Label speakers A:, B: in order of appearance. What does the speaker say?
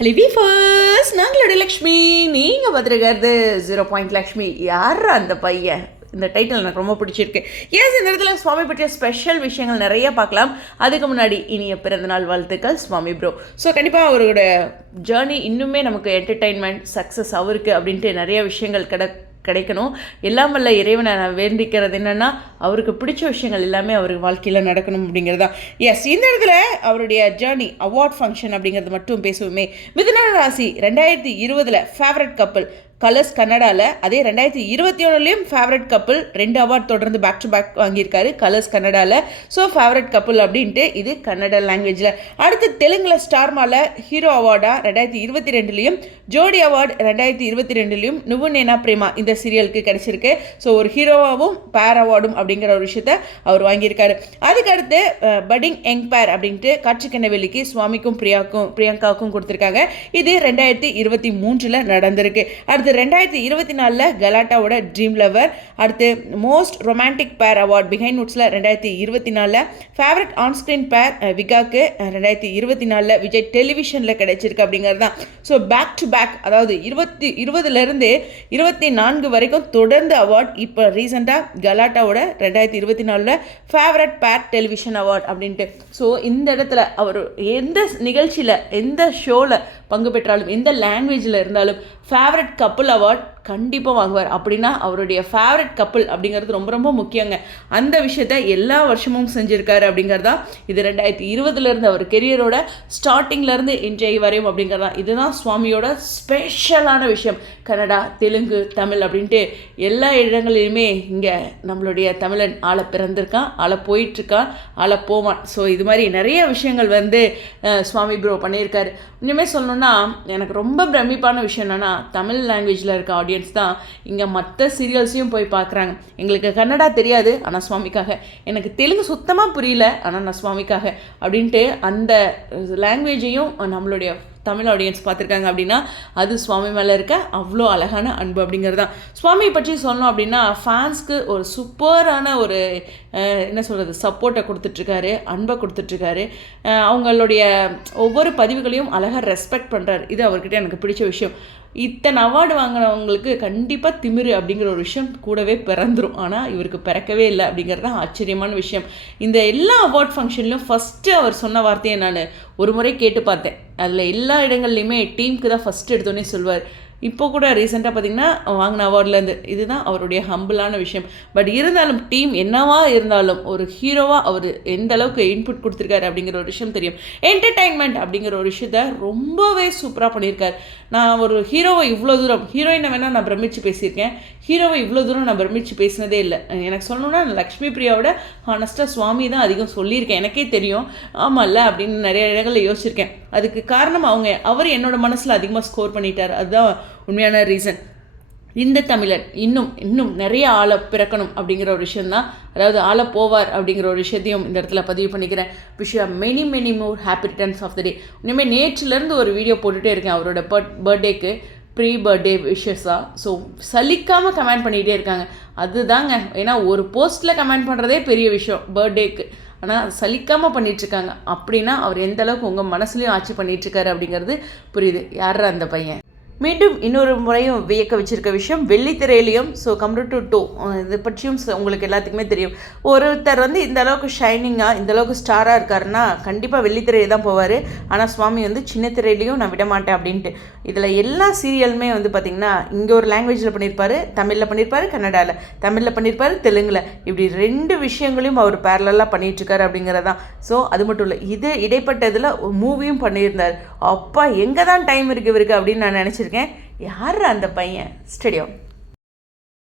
A: ஹலி first நாங்களோட Lakshmi. நீங்கள் பார்த்துருக்கிறது zero point Lakshmi யார் அந்த பையன்? இந்த டைட்டில் எனக்கு ரொம்ப பிடிச்சிருக்கு. ஏன் இந்த இடத்துல சுவாமி பற்றிய ஸ்பெஷல் விஷயங்கள் நிறைய பார்க்கலாம். அதுக்கு முன்னாடி இனிய பிறந்தநாள் வாழ்த்துக்கள் சுவாமி ப்ரோ ஸோ கண்டிப்பாக அவரோட ஜேர்னி இன்னுமே நமக்கு என்டர்டைன்மெண்ட் சக்ஸஸ் அவருக்கு அப்படின்ட்டு நிறைய விஷயங்கள் கிட கிடைக்கணும். எல்லாம் வல்ல இறைவனை நான் வேண்டிக்கிறது என்னென்னா அவருக்கு பிடிச்ச விஷயங்கள் எல்லாமே அவருக்கு வாழ்க்கையில் நடக்கணும் அப்படிங்கிறது தான். எஸ் இந்த இடத்துல அவருடைய ஜேர்னி அவார்ட் ஃபங்க்ஷன் அப்படிங்கிறது மட்டும் பேசுவோமே. மிதுன ராசி ரெண்டாயிரத்தி இருபதில் ஃபேவரட் கப்பல் கலர்ஸ் கன்னடாவில் அதே ரெண்டாயிரத்தி இருபத்தி ஒன்றுலேயும் ஃபேவரட் கப்பல் ரெண்டு அவார்ட் தொடர்ந்து பேக் டு பேக் வாங்கியிருக்காரு. கலர்ஸ் கன்னடாவில் ஸோ ஃபேவரட் கப்பல் அப்படின்ட்டு இது கன்னட லாங்குவேஜில் அடுத்து தெலுங்கில் ஸ்டார் ஹீரோ அவார்டாக ரெண்டாயிரத்தி இருபத்தி ரெண்டுலேயும் ஜோடி அவார்டு ரெண்டாயிரத்தி இருபத்தி ரெண்டுலேயும் நுவு நேனா பிரேமா இந்த சீரியலுக்கு கிடைச்சிருக்கு. ஸோ ஒரு ஹீரோவாகவும் பேர் அவார்டும் அப்படிங்கிற ஒரு விஷயத்த அவர் வாங்கியிருக்காரு. அதுக்கடுத்து பட்டிங் எங் பேர் அப்படின்ட்டு காட்சிக்கண்ணவெளிக்கு சுவாமிக்கும் பிரியாக்கும் பிரியங்காவுக்கும் கொடுத்துருக்காங்க. இது ரெண்டாயிரத்தி இருபத்தி மூன்றில் நடந்திருக்கு. அடுத்து ரெண்டாயிரத்தி இருபத்தி நாலில் கலாட்டாவோட ட்ரீம் லவர் அடுத்து most romantic pair award behind நோட்ஸில் ரெண்டாயிரத்தி இருபத்தி நாலில் ஃபேவரட் ஆன்ஸ்க்ரீன் பேர் விகாக்கு ரெண்டாயிரத்தி இருபத்தி நாலில் விஜய் டெலிவிஷனில் கிடைச்சிருக்கு அப்படிங்கிறது தான். ஸோ பேக் டு பேக் அதாவது இருபத்தி இருபதுலேருந்து இருபத்தி நான்கு வரைக்கும் தொடர்ந்து அவார்ட் இப்போ ரீசெண்டாக கலாட்டாவோட ரெண்டாயிரத்தி இருபத்தி நாலில் ஃபேவரட் பேர் டெலிவிஷன் அவார்ட் அப்படின்ட்டு. ஸோ இந்த இடத்துல அவர் எந்த நிகழ்ச்சியில் எந்த ஷோவில் பங்கு பெற்றாலும் எந்த லாங்குவேஜில் இருந்தாலும் ஃபேவரட் கப்புள் அவார்ட் கண்டிப்பாக வாங்குவார். அப்படின்னா அவருடைய ஃபேவரட் கப்பல் அப்படிங்கிறது ரொம்ப ரொம்ப முக்கியங்க. அந்த விஷயத்த எல்லா வருஷமும் செஞ்சுருக்காரு அப்படிங்கிறதா இது ரெண்டாயிரத்தி இருபதுலேருந்து அவர் கெரியரோட ஸ்டார்டிங்லேருந்து இன்றைய வரையும் அப்படிங்கிறதா. இதுதான் சுவாமியோட ஸ்பெஷலான விஷயம். கன்னடா தெலுங்கு தமிழ் அப்படின்ட்டு எல்லா இடங்களிலுமே இங்கே நம்மளுடைய தமிழன் ஆள பிறந்திருக்கான் ஆள போயிட்டுருக்கான் ஆள போவான். ஸோ இது மாதிரி நிறைய விஷயங்கள் வந்து சுவாமி ப்ரோ பண்ணியிருக்காரு. இனிமேல் சொல்லணுன்னா எனக்கு ரொம்ப பிரமிப்பான விஷயம் என்னென்னா தமிழ் லாங்குவேஜில் இருக்க ஆடியன்ஸ் தான். இங்கே மற்ற சீரியல்ஸையும் போய் பார்க்குறாங்க எங்களுக்கு கன்னடா தெரியாது ஆனால் சுவாமிக்காக. எனக்கு தெலுங்கு சுத்தமாக புரியல ஆனால் நான் சுவாமிக்காக. அப்படின்ட்டு அந்த லாங்குவேஜையும் நம்மளுடைய தமிழ் ஆடியன்ஸ் பார்த்துருக்காங்க அப்படின்னா அது சுவாமி மேலே இருக்க அவ்வளோ அழகான அன்பு அப்படிங்கிறது தான். சுவாமியை பற்றி சொன்னோம் அப்படின்னா ஃபேன்ஸ்க்கு ஒரு சூப்பரான ஒரு என்ன சொல்கிறது சப்போர்ட்டை கொடுத்துட்ருக்காரு அன்பை கொடுத்துட்ருக்காரு. அவங்களுடைய ஒவ்வொரு பதிவுகளையும் அழகாக ரெஸ்பெக்ட் பண்ணுறாரு இது அவர்கிட்ட எனக்கு பிடிச்ச விஷயம். இத்தனை அவார்டு வாங்கினவங்களுக்கு கண்டிப்பாக திமிரு அப்படிங்கிற ஒரு விஷயம் கூடவே பிறந்துரும். ஆனால் இவருக்கு பிறக்கவே இல்லை அப்படிங்கிறது தான் ஆச்சரியமான விஷயம். இந்த எல்லா அவார்ட் ஃபங்க்ஷன்லையும் ஃபஸ்ட்டு அவர் சொன்ன வார்த்தையை நான் ஒரு முறை கேட்டு பார்த்தேன். அதில் எல்லா இடங்கள்லையுமே டீமுக்கு தான் ஃபஸ்ட்டு எடுத்தோன்னே சொல்வார். இப்போ கூட ரீசெண்டாக பார்த்தீங்கன்னா வாங்கின அவார்ட்லேருந்து இதுதான் அவருடைய ஹம்பிளான விஷயம். பட் இருந்தாலும் டீம் என்னவா இருந்தாலும் ஒரு ஹீரோவாக அவர் எந்த அளவுக்கு இன்புட் கொடுத்துருக்காரு அப்படிங்கிற ஒரு விஷயம் தெரியும். என்டர்டைன்மெண்ட் அப்படிங்கிற ஒரு விஷயத்த ரொம்பவே சூப்பராக பண்ணியிருக்காரு. நான் ஒரு ஹீரோவை இவ்வளோ தூரம் ஹீரோயினை வேணால் நான் பிரமிச்சு பேசியிருக்கேன். ஹீரோவை இவ்வளோ தூரம் நான் பிரமிச்சு பேசினதே இல்லை. எனக்கு சொல்லணும்னா லக்ஷ்மி பிரியாவோட ஹானஸ்ட்டாக சுவாமி தான் அதிகம் சொல்லியிருக்கேன். எனக்கே தெரியும். ஆமாம்ல அப்படின்னு நிறைய இடங்களில் யோசிச்சிருக்கேன். அதுக்கு காரணம் அவங்க அவர் என்னோட மனசில் அதிகமாக ஸ்கோர் பண்ணிட்டார். அதுதான் உண்மையான ரீசன் இந்த தமிழன் இன்னும் இன்னும் நிறைய ஆளை பிறக்கணும் அப்படிங்கிற ஒரு விஷயந்தான் அதாவது ஆளை போவார் அப்படிங்கிற ஒரு விஷயத்தையும் இந்த இடத்துல பதிவு பண்ணிக்கிறேன். Wish many many more happy returns of the day இனிமேல் நேற்றுலேருந்து ஒரு வீடியோ போட்டுகிட்டே இருக்கேன் அவரோட பர்த் பர்த்டேக்கு ப்ரீ பர்த்டே விஷஸாக ஸோ சலிக்காமல் கமெண்ட் பண்ணிகிட்டே இருக்காங்க. அதுதாங்க. ஏன்னா ஒரு போஸ்ட்டில் கமெண்ட் பண்ணுறதே பெரிய விஷயம் பர்த்டேக்கு ஆனால் சலிக்காமல் பண்ணிகிட்ருக்காங்க அப்படின்னா அவர் எந்த அளவுக்கு உங்கள் மனசுலையும் ஆட்சி பண்ணிகிட்ருக்காரு அப்படிங்கிறது புரியுது. யார் அந்த பையன்? மீண்டும் இன்னொரு முறையும் வியக்க வச்சிருக்க விஷயம் வெள்ளித்திரையிலையும் ஸோ கம்ப்யூட் டு டூ இது பற்றியும் உங்களுக்கு எல்லாத்துக்குமே தெரியும். ஒருத்தர் வந்து இந்த அளவுக்கு ஷைனிங்காக இந்த அளவுக்கு ஸ்டாராக இருக்காருன்னா கண்டிப்பாக வெள்ளித்திரையை தான் போவார். ஆனால் சுவாமி வந்து சின்ன திரையிலையும் நான் விட மாட்டேன் அப்படின்ட்டு. இதில் எல்லா சீரியலுமே வந்து பார்த்திங்கன்னா இங்கே ஒரு லாங்குவேஜில் பண்ணியிருப்பாரு தமிழில் பண்ணியிருப்பாரு கன்னடாவில் தமிழில் பண்ணியிருப்பாரு தெலுங்கில். இப்படி ரெண்டு விஷயங்களையும் அவர் பேரலாக பண்ணிகிட்ருக்காரு அப்படிங்கிறதான் ஸோ அது மட்டும் இல்லை இது இடைப்பட்டதில் மூவியும் பண்ணியிருந்தார். அப்பா எங்கே தான் டைம் இருக்குது இவருக்கு அப்படின்னு நான் நினச்சிருக்கேன். யார் அந்த பையன்? ஸ்டடியோ